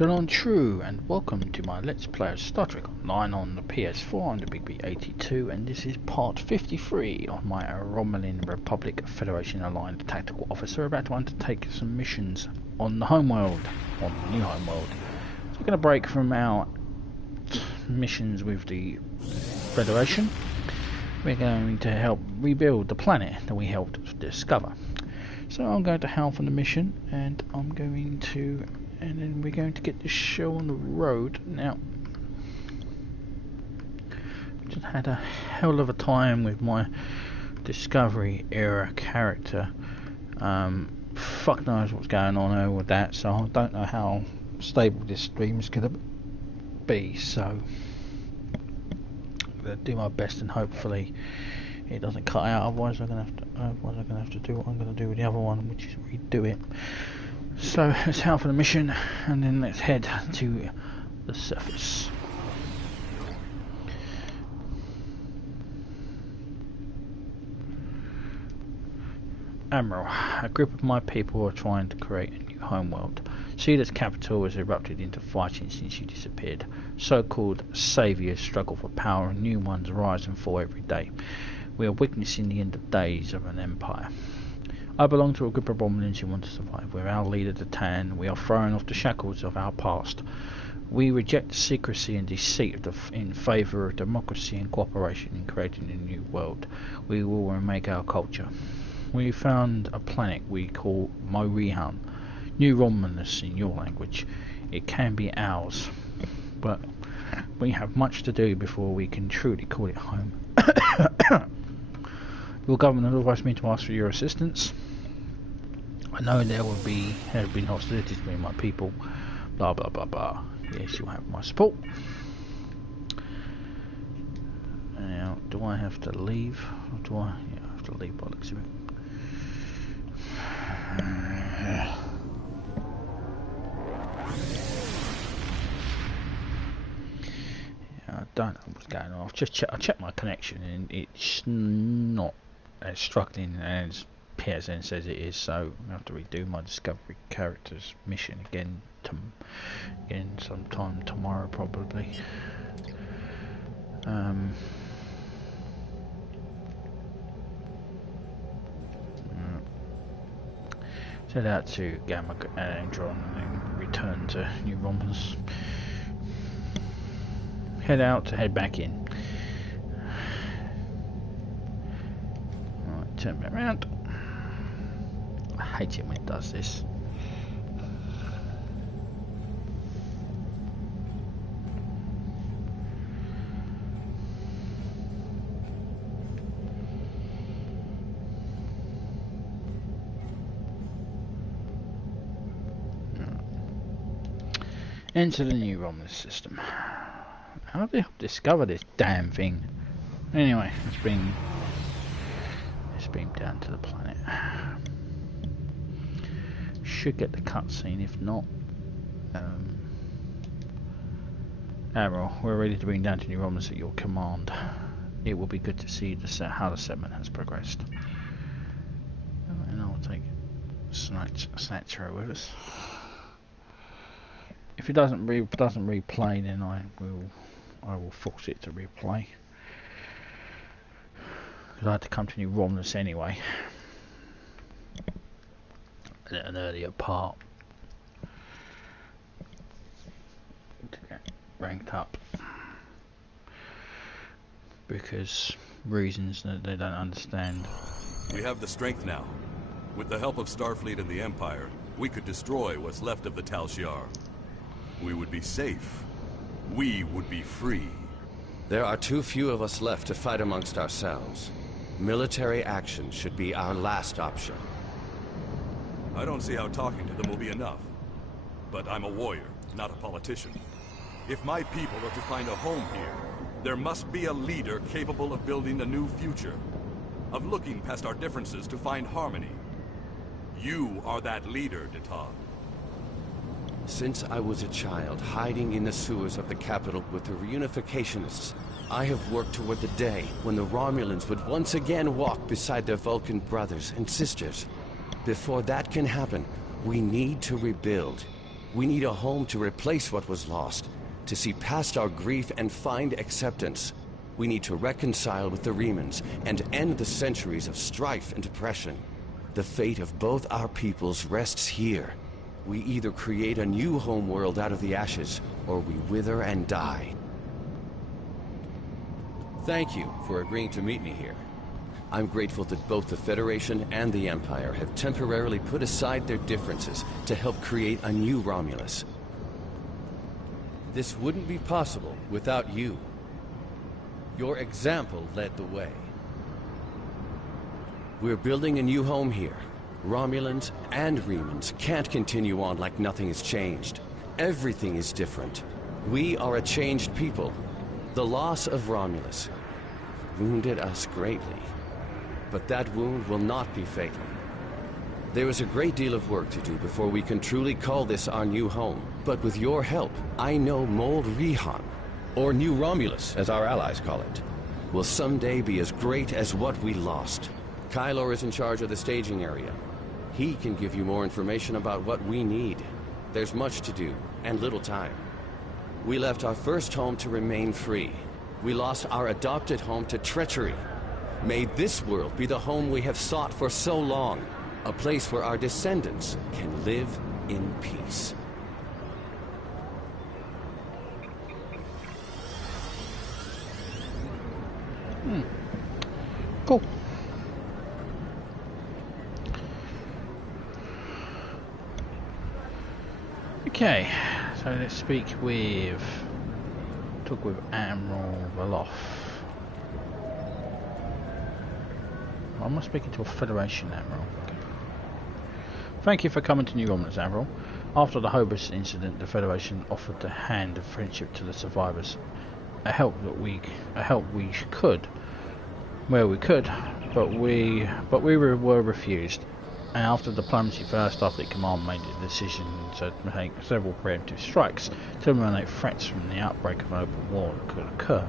Shalom True, and welcome to my Let's Play of Star Trek Online on the PS4 on the Big B82, and this is part 53 of my Romulan Republic Federation Aligned Tactical Officer about to undertake some missions on the homeworld, on the new homeworld. So we're going to break from our missions with the Federation. We're going to help rebuild the planet that we helped discover. So I'm going to help on the mission, and then we're going to get this show on the road. Now, just had a hell of a time with my Discovery era character. Fuck knows what's going on over with that, so I don't know how stable this stream is going to be. So I'm going to do my best, and hopefully it doesn't cut out. Otherwise, I'm going to have to do what I'm going to do with the other one, which is redo it. So let's help for the mission, and then let's head to the surface. Admiral, a group of my people are trying to create a new homeworld. Cedar's capital has erupted into fighting since you disappeared. So-called saviors struggle for power, and new ones rise and fall every day. We are witnessing the end of days of an empire. I belong to a group of Romulans who want to survive. We're our leader, the Tan. We are thrown off the shackles of our past. We reject secrecy and deceit in favour of democracy and cooperation in creating a new world. We will remake our culture. We found a planet we call Morihan, New Romulus in your language. It can be ours, but we have much to do before we can truly call it home. Your government authorized me to ask for your assistance. I know there have been hostilities between my people. Blah blah blah blah. Yes, you'll have my support. Now, do I have to leave? Or do I? Yeah, I have to leave by the looks of it. I don't know what's going on. I checked my connection, and it's not as struggling as PSN says it is, so I have to redo my Discovery character's mission again sometime tomorrow probably. Set out to Gamma Andron and then return to New Romulus. Head out to head back in. Alright, turn back around. I hate it when it does this. Enter the new Romulus system. How did they discover this damn thing? Anyway, let's beam down to the planet. Should get the cutscene, if not. Admiral, we're ready to bring down to New Romulus at your command. It will be good to see how the settlement has progressed. And I'll take Snatcher with us. If it doesn't replay, then I will force it to replay. Because I had to come to New Romulus anyway. At an earlier part. To get ranked up. Because reasons that they don't understand. We have the strength now. With the help of Starfleet and the Empire, we could destroy what's left of the Tal Shiar. We would be safe. We would be free. There are too few of us left to fight amongst ourselves. Military action should be our last option. I don't see how talking to them will be enough. But I'm a warrior, not a politician. If my people are to find a home here, there must be a leader capable of building a new future. Of looking past our differences to find harmony. You are that leader, Detad. Since I was a child, hiding in the sewers of the capital with the reunificationists, I have worked toward the day when the Romulans would once again walk beside their Vulcan brothers and sisters. Before that can happen, we need to rebuild. We need a home to replace what was lost, to see past our grief and find acceptance. We need to reconcile with the Remans and end the centuries of strife and oppression. The fate of both our peoples rests here. We either create a new homeworld out of the ashes, or we wither and die. Thank you for agreeing to meet me here. I'm grateful that both the Federation and the Empire have temporarily put aside their differences to help create a new Romulus. This wouldn't be possible without you. Your example led the way. We're building a new home here. Romulans and Remans can't continue on like nothing has changed. Everything is different. We are a changed people. The loss of Romulus wounded us greatly. But that wound will not be fatal. There is a great deal of work to do before we can truly call this our new home. But with your help, I know Mold Rihan, or New Romulus, as our allies call it, will someday be as great as what we lost. Kylor is in charge of the staging area. He can give you more information about what we need. There's much to do, and little time. We left our first home to remain free. We lost our adopted home to treachery. May this world be the home we have sought for so long. A place where our descendants can live in peace. Cool. Okay, so let's talk with Admiral Veloff. Am I speaking to a Federation Admiral? Okay. Thank you for coming to New Romulus, Admiral. After the Hobus incident, the Federation offered a hand of friendship to the survivors. A help we could, but we were refused. And after diplomacy, First Starfleet Command made the decision to make several preemptive strikes to eliminate threats from the outbreak of an open war that could occur.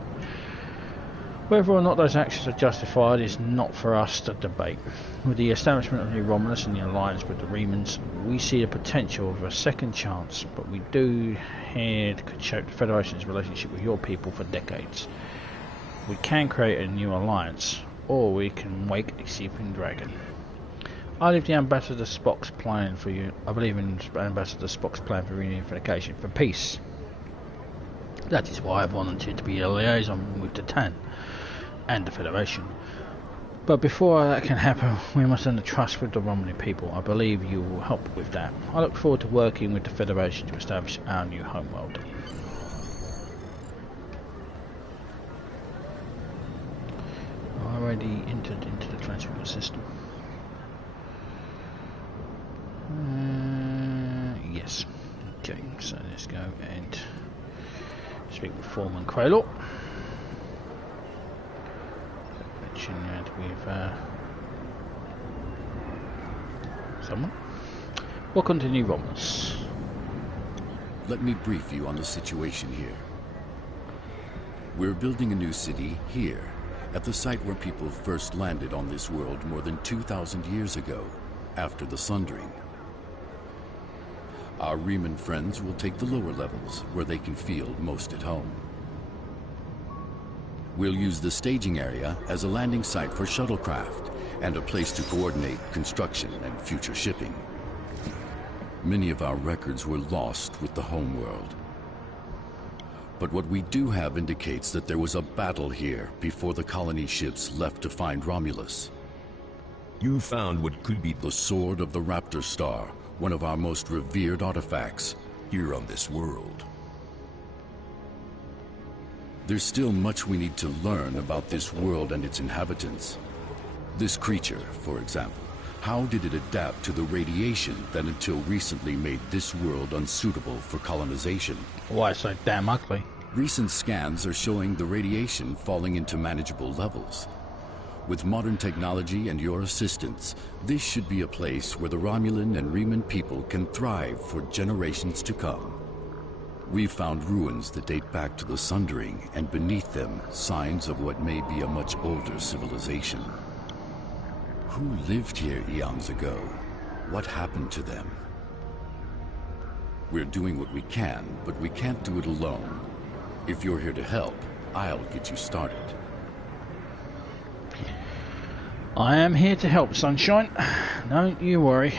Whether or not those actions are justified is not for us to debate. With the establishment of New Romulus and the alliance with the Remans, we see the potential of a second chance, but we do hear it could shape the Federation's relationship with your people for decades. We can create a new alliance, or we can wake a sleeping dragon. I believe in Ambassador Spock's plan for reunification for peace. That is why I volunteered to be a liaison with the TAN and the Federation. But before that can happen, we must earn the trust with the Romulan people. I believe you will help with that. I look forward to working with the Federation to establish our new homeworld. Already entered into the transport system. Yes. Okay, so let's go and speak with Foreman Kraylor. Mention that with someone. Welcome to New Romulus. Let me brief you on the situation here. We're building a new city here, at the site where people first landed on this world more than 2,000 years ago, after the Sundering. Our Reman friends will take the lower levels, where they can feel most at home. We'll use the staging area as a landing site for shuttlecraft, and a place to coordinate construction and future shipping. Many of our records were lost with the homeworld. But what we do have indicates that there was a battle here before the colony ships left to find Romulus. You found what could be The Sword of the Raptor Star, one of our most revered artifacts. here on this world. There's still much we need to learn about this world and its inhabitants. This creature, for example, how did it adapt to the radiation that until recently made this world unsuitable for colonization? Why so damn ugly? Recent scans are showing the radiation falling into manageable levels. With modern technology and your assistance, this should be a place where the Romulan and Reman people can thrive for generations to come. We've found ruins that date back to the Sundering, and beneath them, signs of what may be a much older civilization. Who lived here eons ago? What happened to them? We're doing what we can, but we can't do it alone. If you're here to help, I'll get you started. I am here to help, Sunshine. Don't you worry.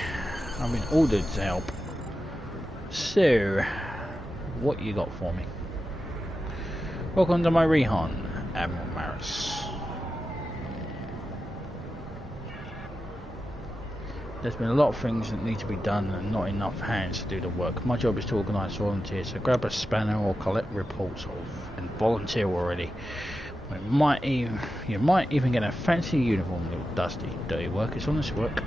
I've been ordered to help. So, what you got for me? Welcome to my Rehan, Admiral Maris. There's been a lot of things that need to be done and not enough hands to do the work. My job is to organise volunteers, so grab a spanner or collect reports and volunteer already. You might even get a fancy uniform, little dusty. Dirty work, it's honest work.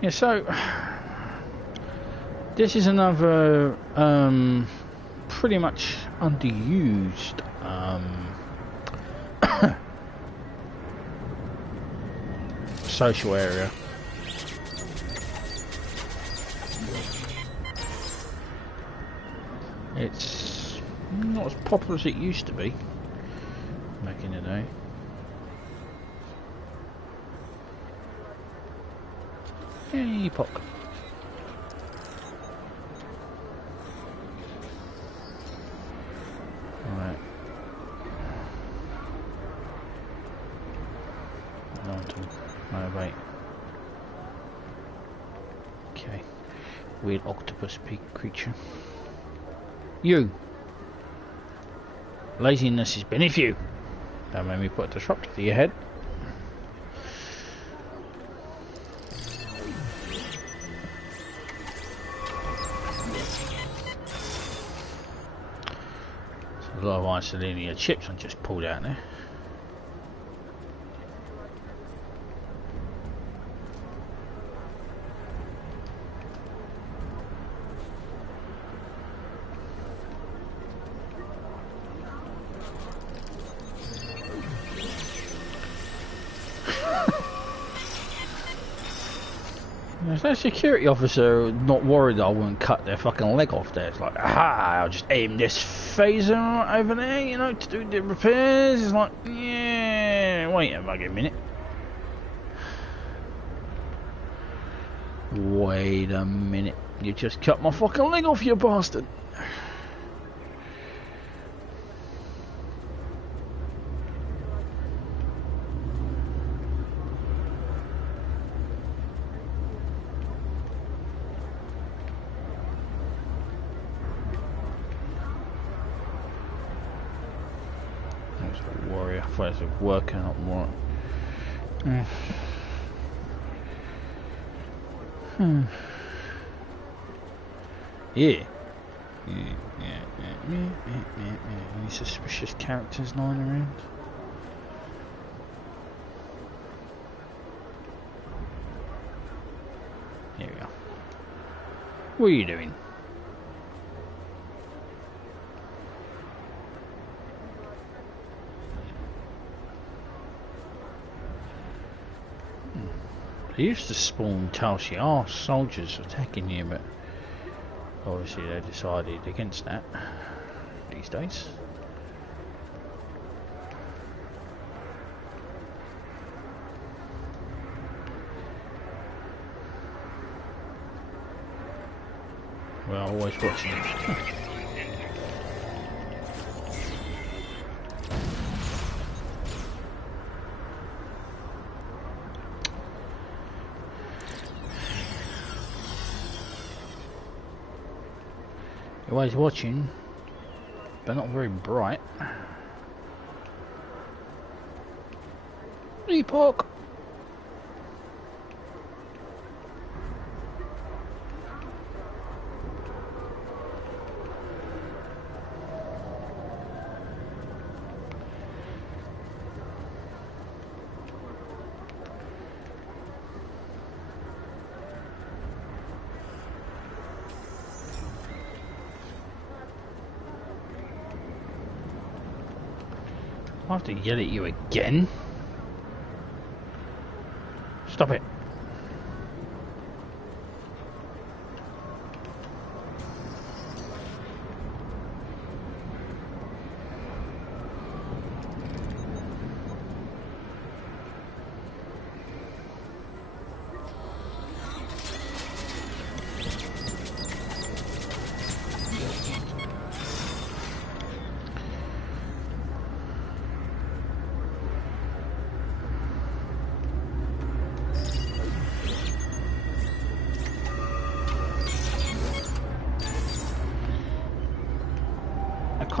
Yeah, so this is another pretty much underused social area. It's not as popular as it used to be back in the day. Epoch. Alright. Lantern. Oh wait. Okay. Weird octopus creature. You! Laziness is beneath you! Don't make me put a disruptor to your head. A lot of isolinear chips I just pulled out there. There's no security officer not worried that I wouldn't cut their fucking leg off there. It's like, aha, I'll just aim this phaser right over there, you know, to do the repairs. It's like, yeah, wait a fucking minute. Wait a minute. You just cut my fucking leg off, you bastard. Ways of working up more. Yeah. Any suspicious characters lying around? Here we go. What are you doing? They used to spawn Tal-Shiar soldiers attacking you, but obviously they decided against that these days. Well, always watching. Always watching, but not very bright. Epoch! I have to yell at you again. Stop it.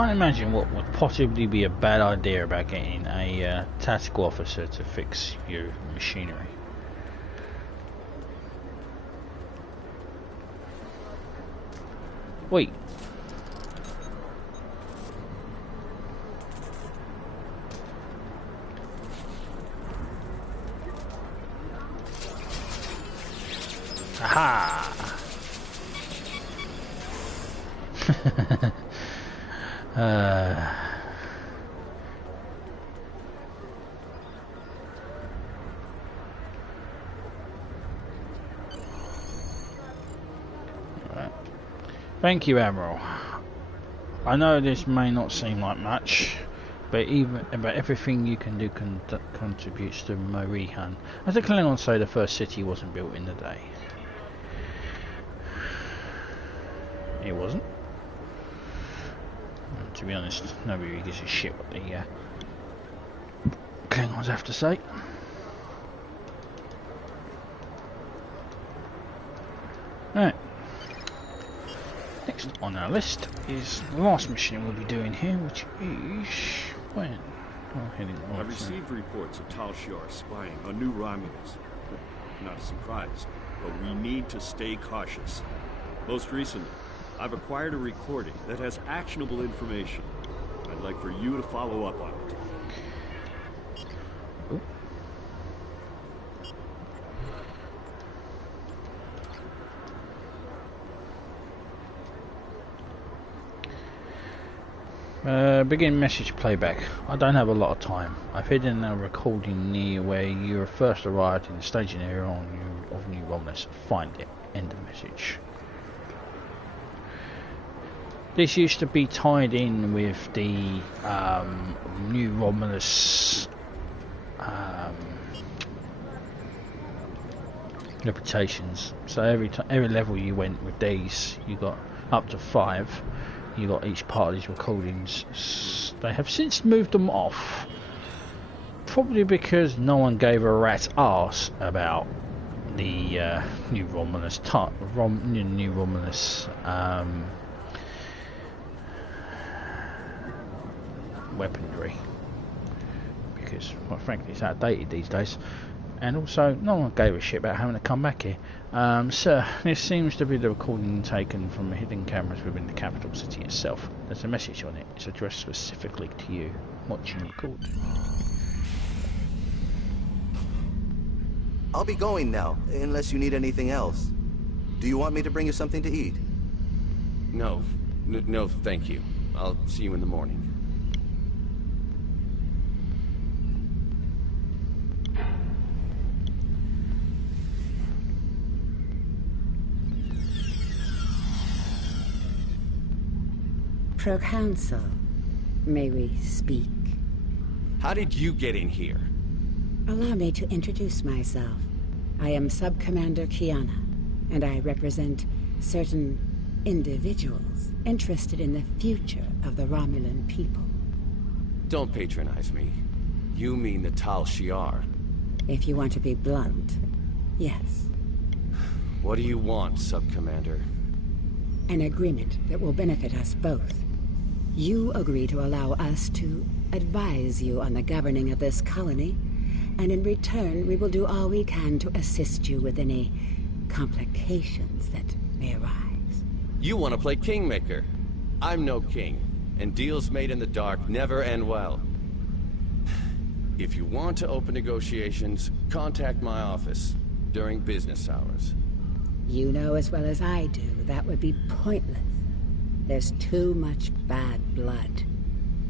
can't imagine what would possibly be a bad idea about getting a tactical officer to fix your machinery. Wait. Aha! Right. Thank you, Admiral. I know this may not seem like much, but everything you can do contributes to Marihan. As the Klingons say, the first city wasn't built in a day. It wasn't. To be honest, nobody really gives a shit what the Klingons have to say. Right. Next on our list is the last mission we'll be doing here, which is when? I've received reports of Tal Shiar spying on new Romulans. Not a surprise, but we need to stay cautious. Most recently, I've acquired a recording that has actionable information. I'd like for you to follow up on it. Begin message playback. I don't have a lot of time. I've hidden a recording near where you first arrived in the staging area of New Romulus. Find it. End of message. This used to be tied in with the New Romulus reputations. So every level you went with these, you got up to 5. You got each part of these recordings. They have since moved them off, probably because no one gave a rat's arse about the New Romulus New Romulus weaponry, because, well, frankly, it's outdated these days. And also, no one gave a shit about having to come back here. Sir, this seems to be the recording taken from the hidden cameras within the capital city itself. There's a message on it. It's addressed specifically to you. Watching record. I'll be going now, unless you need anything else. Do you want me to bring you something to eat? No, thank you. I'll see you in the morning. Proconsul, may we speak? How did you get in here? Allow me to introduce myself. I am Sub-Commander Kiana, and I represent certain individuals interested in the future of the Romulan people. Don't patronize me. You mean the Tal Shiar. If you want to be blunt, yes. What do you want, Sub-Commander? An agreement that will benefit us both. You agree to allow us to advise you on the governing of this colony, and in return we will do all we can to assist you with any complications that may arise. You want to play Kingmaker. I'm no king, and deals made in the dark never end well. If you want to open negotiations, contact my office during business hours. You know as well as I do that would be pointless. There's too much bad blood,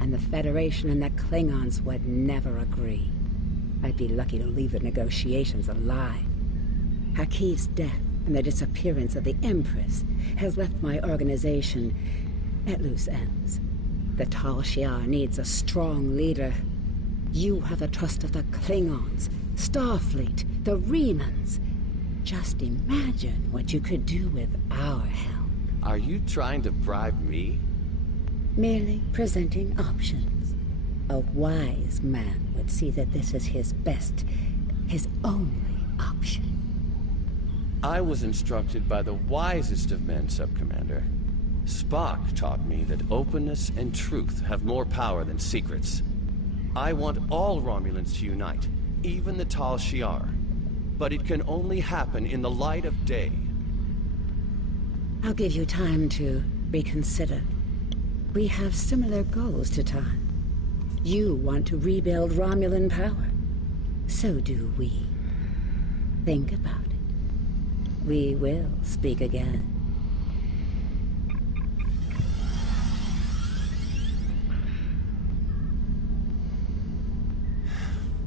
and the Federation and the Klingons would never agree. I'd be lucky to leave the negotiations alive. Hakiv's death and the disappearance of the Empress has left my organization at loose ends. The Tal Shiar needs a strong leader. You have the trust of the Klingons, Starfleet, the Remans. Just imagine what you could do with our help. Are you trying to bribe me? Merely presenting options. A wise man would see that this is his best, his only option. I was instructed by the wisest of men, Sub-Commander. Spock taught me that openness and truth have more power than secrets. I want all Romulans to unite, even the Tal Shiar. But it can only happen in the light of day. I'll give you time to reconsider. We have similar goals to Tal. You want to rebuild Romulan power. So do we. Think about it. We will speak again.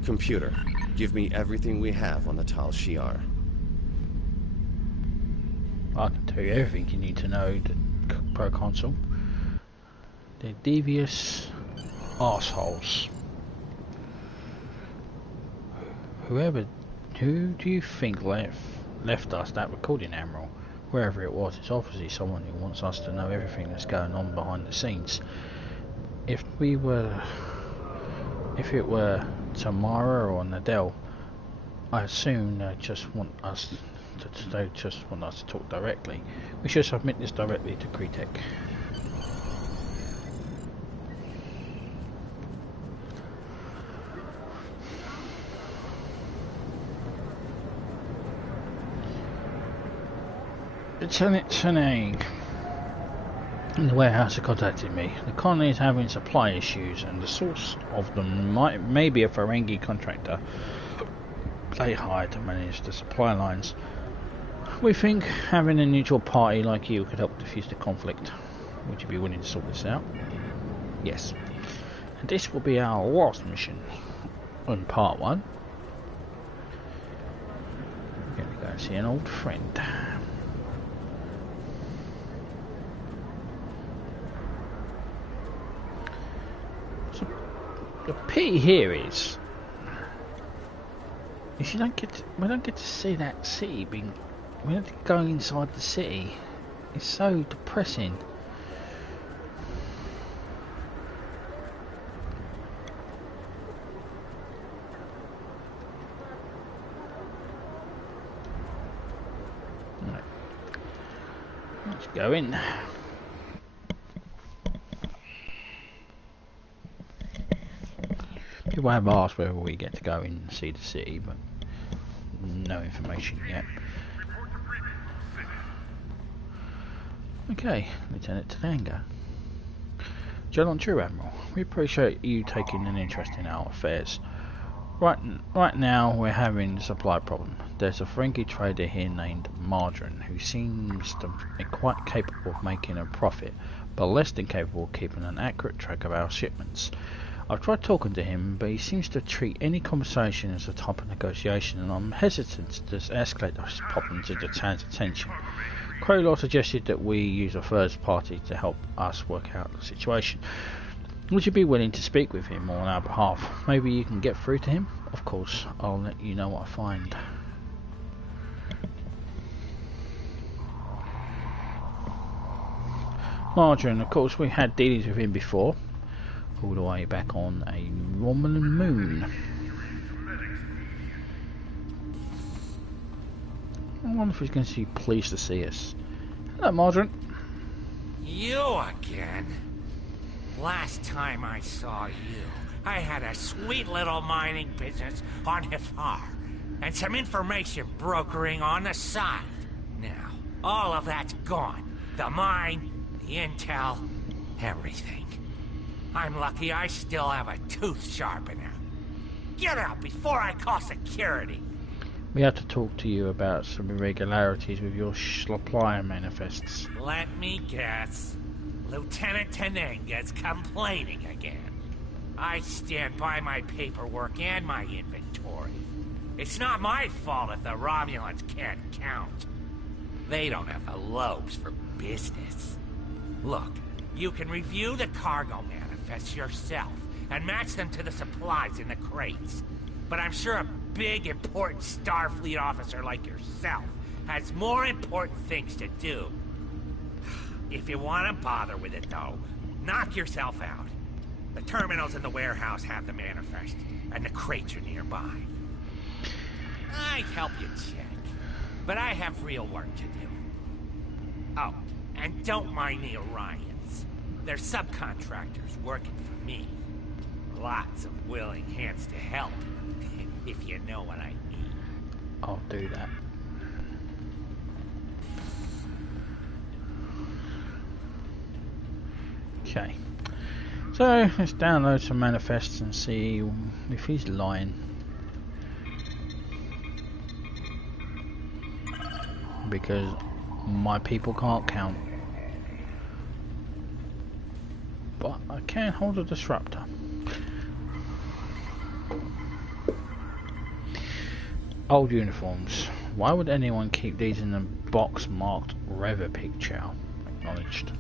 Computer, give me everything we have on the Tal Shiar. I can tell you everything you need to know, Proconsul. They're devious assholes. Who do you think left us that recording, Admiral? Wherever it was, it's obviously someone who wants us to know everything that's going on behind the scenes. If it were Tamara or Nadell, I assume they just want us to talk directly. We should submit this directly to Kretek. Lieutenant Tenang in the warehouse have contacted me. The colony is having supply issues, and the source of them may be a Ferengi contractor they hired to manage the supply lines. We think having a neutral party like you could help defuse the conflict. Would you be willing to sort this out? Yes. And this will be our last mission on part 1. We're going to go and see an old friend. So, the pity here is we don't get to see that city being. We don't get to go inside the city. It's so depressing. Right. Let's go in. People have asked whether we get to go in and see the city, but no information yet. Okay, Lieutenant Tananga. General True Admiral, we appreciate you taking an interest in our affairs. Right now we're having a supply problem. There's a Ferengi trader here named Margarine who seems to be quite capable of making a profit, but less than capable of keeping an accurate track of our shipments. I've tried talking to him, but he seems to treat any conversation as a type of negotiation, and I'm hesitant to escalate this problem to the town's attention. Kraylor suggested that we use a third party to help us work out the situation. Would you be willing to speak with him on our behalf? Maybe you can get through to him? Of course, I'll let you know what I find. Margarine, of course, we had dealings with him before, all the way back on a Romulan moon. I wonder if he's going to be pleased to see us. Hello, Margarine. You again? Last time I saw you, I had a sweet little mining business on Hifar, and some information brokering on the side. Now, all of that's gone. The mine, the intel, everything. I'm lucky I still have a tooth sharpener. Get out before I call security. We have to talk to you about some irregularities with your supply manifests. Let me guess. Lieutenant Tenenga's complaining again. I stand by my paperwork and my inventory. It's not my fault if the Romulans can't count. They don't have the lobes for business. Look, you can review the cargo manifests yourself and match them to the supplies in the crates. But I'm sure a big, important Starfleet officer like yourself has more important things to do. If you want to bother with it, though, knock yourself out. The terminals in the warehouse have the manifest, and the crates are nearby. I'd help you check, but I have real work to do. Oh, And don't mind the Orions. They're subcontractors working for me. Lots of willing hands to help, if you know what I mean. I'll do that. Okay. So, let's download some manifests and see if he's lying. Because my people can't count. But I can hold a disruptor. Old uniforms. Why would anyone keep these in a box marked Reva Picture? Acknowledged.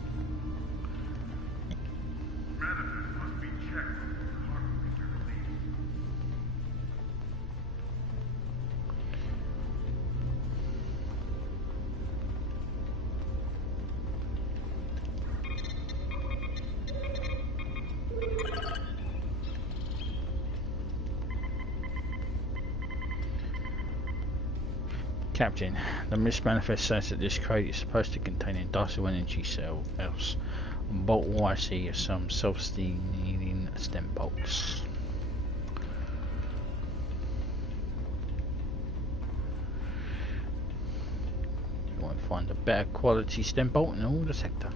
Captain, the mismanifest says that this crate is supposed to contain industrial energy cells. Bolt all I see is some self-stealing stem bolts. You won't find a better quality stem bolt in all the sector.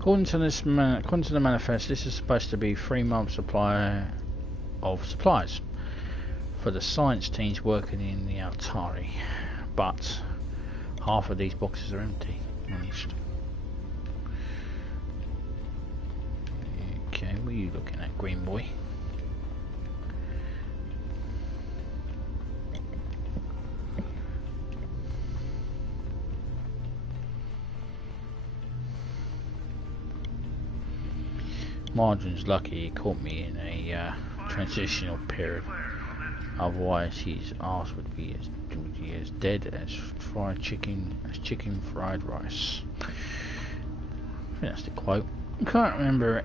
According to the manifest, this is supposed to be 3 months supply of supplies for the science teams working in the Altari, but half of these boxes are empty. Managed. Okay, what are you looking at, green boy? Margin's lucky he caught me in a transitional period. Otherwise, his arse would be as dead as chicken fried rice. I think that's the quote. I can't remember it.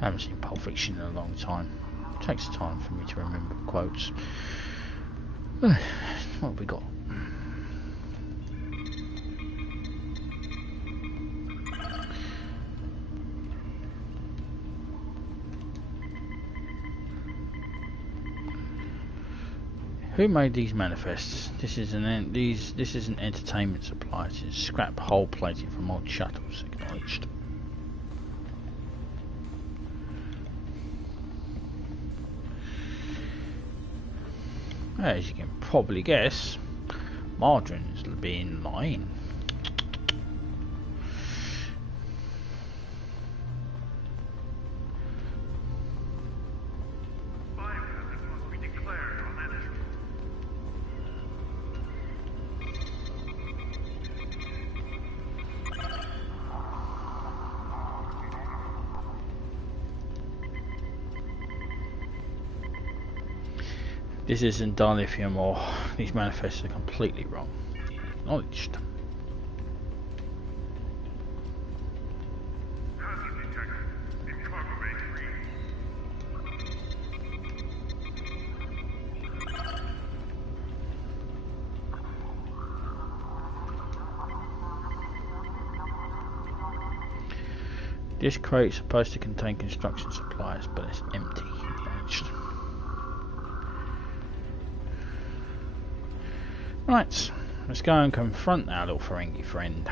I haven't seen Pulp Fiction in a long time. It takes time for me to remember quotes. What have we got? Who made these manifests? This is an entertainment supply. This is scrap hull plating from old shuttles. Acknowledged. As you can probably guess, Margarine's been lying. This isn't dilithium, or these manifests are completely wrong. Acknowledged. This crate is supposed to contain construction supplies, but it's empty. Acknowledged. Right, let's go and confront our little Ferengi friend.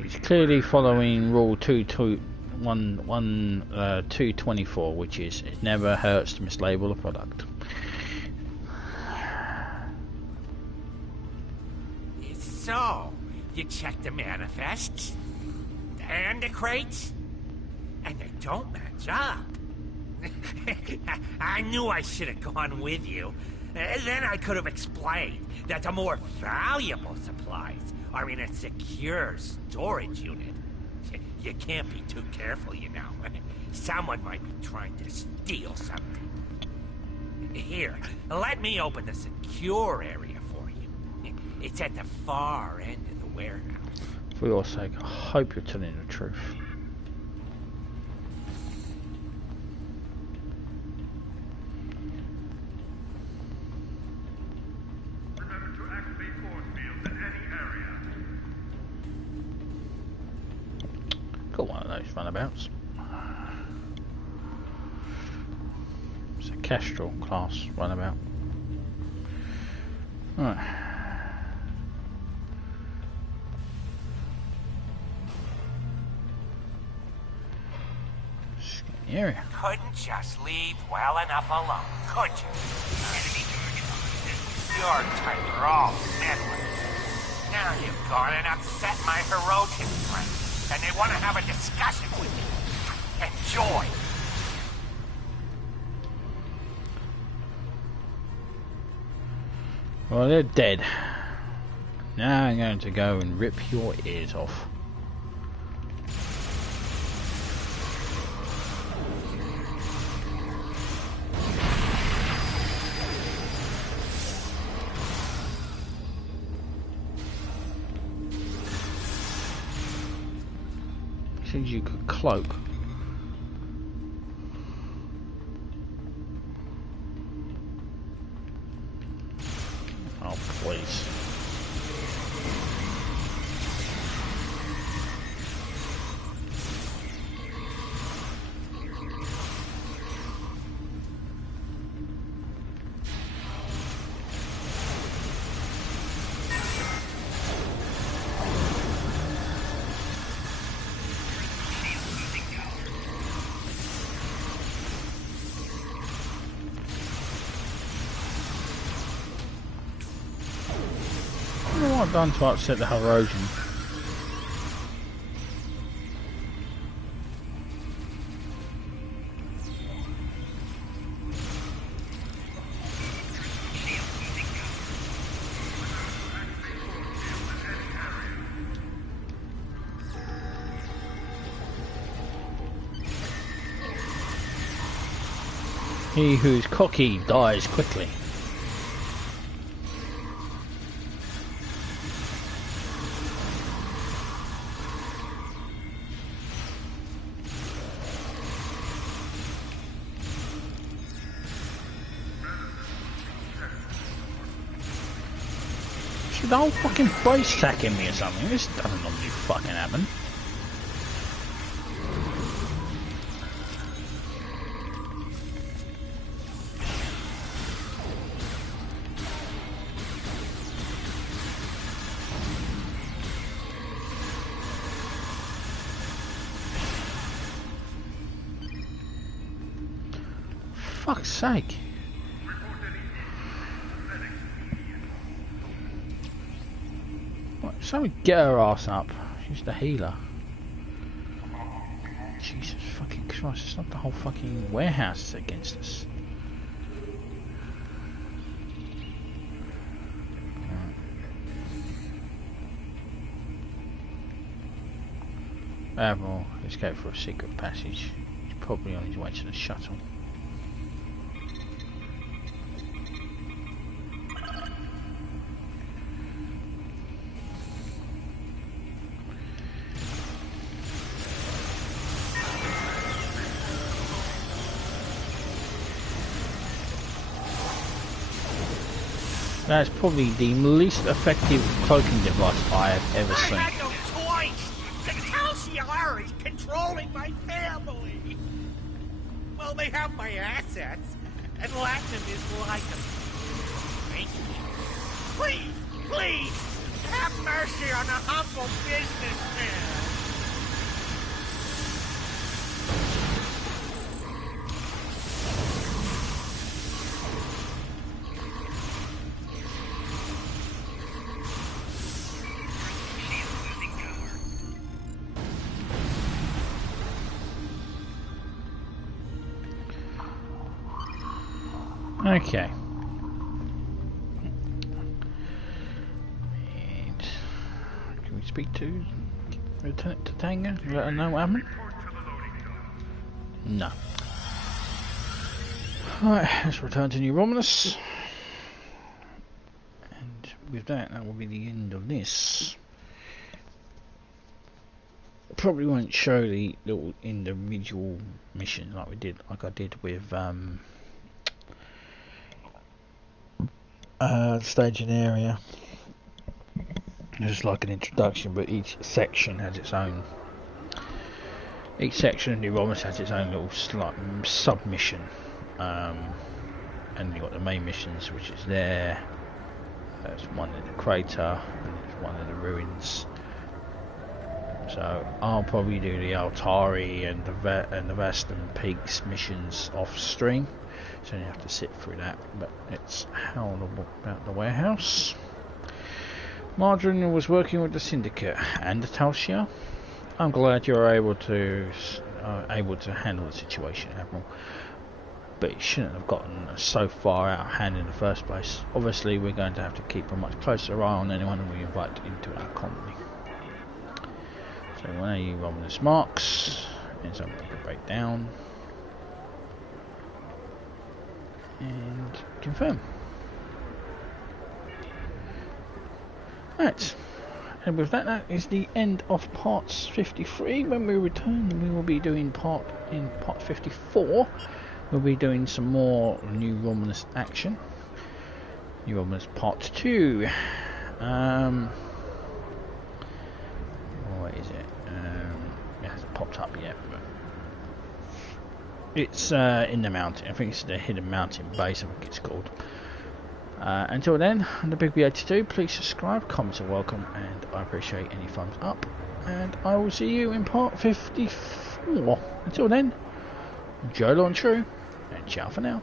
He's clearly following rule 224, which is it never hurts to mislabel a product. So, you check the manifests and the crates, and they don't match up. I knew I should have gone with you. Then I could have explained that the more valuable supplies are in a secure storage unit. You can't be too careful, you know. Someone might be trying to steal something. Here, let me open the secure area for you. It's at the far end of the warehouse. For your sake, I hope you're telling the truth. Remember to activate force fields in any area. Got one of those runabouts. It's a Kestrel class runabout. Right. Area. Couldn't just leave well enough alone, could you? Your type are all meddling. Now you've gone and upset my Hirogen friends, and they want to have a discussion with you. Enjoy. Well, they're dead. Now I'm going to go and rip your ears off. Said you could cloak. Oh, please. What I've done to upset the Hirogen? He who's cocky dies quickly. The whole fucking base attacking me or something. This doesn't normally fucking happen. Fuck's sake. Someone get her ass up. She's the healer. Jesus fucking Christ, it's not the whole fucking warehouse that's against us. Well, let's go for a secret passage. He's probably on his way to the shuttle. That's probably the least effective cloaking device I have ever seen. I had no choice. The Tal is controlling my family. Well, they have my assets, and Latinum is like them. Thank you. Please, please, have mercy on a humble businessman. Okay. And can we speak to Return it to Tango? Let her know what happened? No. Alright, let's return to New Romulus. And with that, that will be the end of this. Probably won't show the little individual mission like I did with staging area. Just like an introduction, but each section has its own. Each section of New Romulus has its own little sub-mission, and you've got the main missions, which is there. There's one in the crater, and there's one in the ruins. So I'll probably do the Altari and the Vastan Peaks missions off stream, so you have to sit through that. But it's how about the warehouse. Margarine was working with the Syndicate and the Talshia. I'm glad you're able to handle the situation, Admiral. But it shouldn't have gotten so far out of hand in the first place. Obviously, we're going to have to keep a much closer eye on anyone we invite into our colony. So when you Romulus marks, and something to break down and confirm. Right, and with that, that is the end of parts 53. When we return, we will be doing part 54. We'll be doing some more New Romulus action. New Romulus part 2. What is it? It hasn't popped up yet, but it's in the mountain. I think it's the hidden mountain base, I think it's called. Until then, I'm the Big B82. Please subscribe, comments are welcome, and I appreciate any thumbs up. And I will see you in part 54. Until then, Joe Lawn True, and ciao for now.